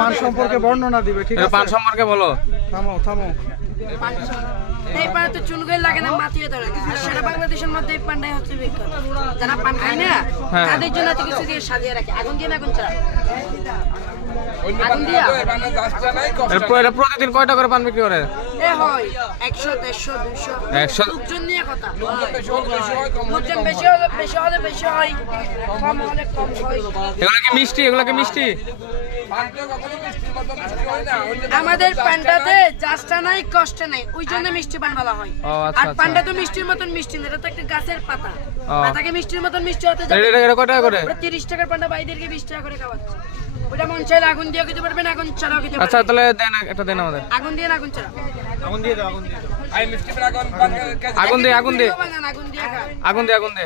পান সম্পর্কে বর্ণনা দিবে, ঠিক আছে? পান সম্পর্কে বলো। থামো থামো। এই পান তো চুলগুলো লাগে না, মাটিয়ে ধরে না। আর সারা বাংলাদেশের মধ্যে এই পানটাই হচ্ছে বিখ্যাত। যারা পান খায় না তাদের জন্য এত কিছু দিয়ে সাজিয়ে রাখে। আগুন দিয়ে না, আগুন ছাড়া। আগুন দিয়া এটা প্রতিদিন কয়টা করে পান বিক্রি করে? এ হয় 100, 150, 200 100 লোকজন নিয়ে কথা। লোকজন বেশি হলে বেশি হয়, কম হলে কম হয়। এগুলো কি মিষ্টি? এগুলো কি মিষ্টি? আমাদের পান্ডাতে জাস্টা নাই, কষ্ট নাই, ওই জন্য মিষ্টি পান বলা হয়। ও আচ্ছা আর আচ্ছা। পান্ডা তো মিষ্টির মতন মিষ্টি না, এটা তো একটা গাছের পাতা। ও। পাতাকে মিষ্টির মতন মিষ্টি হতে যাবে। এটা কয় টাকা করে? ওটা 30 টাকার পান্ডা বাইদেরকে 20 টাকা করে খাওয়াচ্ছে। ওটা মন চাইলে আগুন দিয়ে খেতে পারবেন, আগুন ছাড়াও খেতে আচ্ছা পারবেন। তাহলে দেন, একটা দেন আমাদের। আগুন দিয়ে না, আগুন ছাড়া। আগুন দিয়ে দাও, আগুন দিয়ে দাও। আগুন দে, আগুন দে, বানান, আগুন দিয়ে খান। আগুন দে, আগুন দে।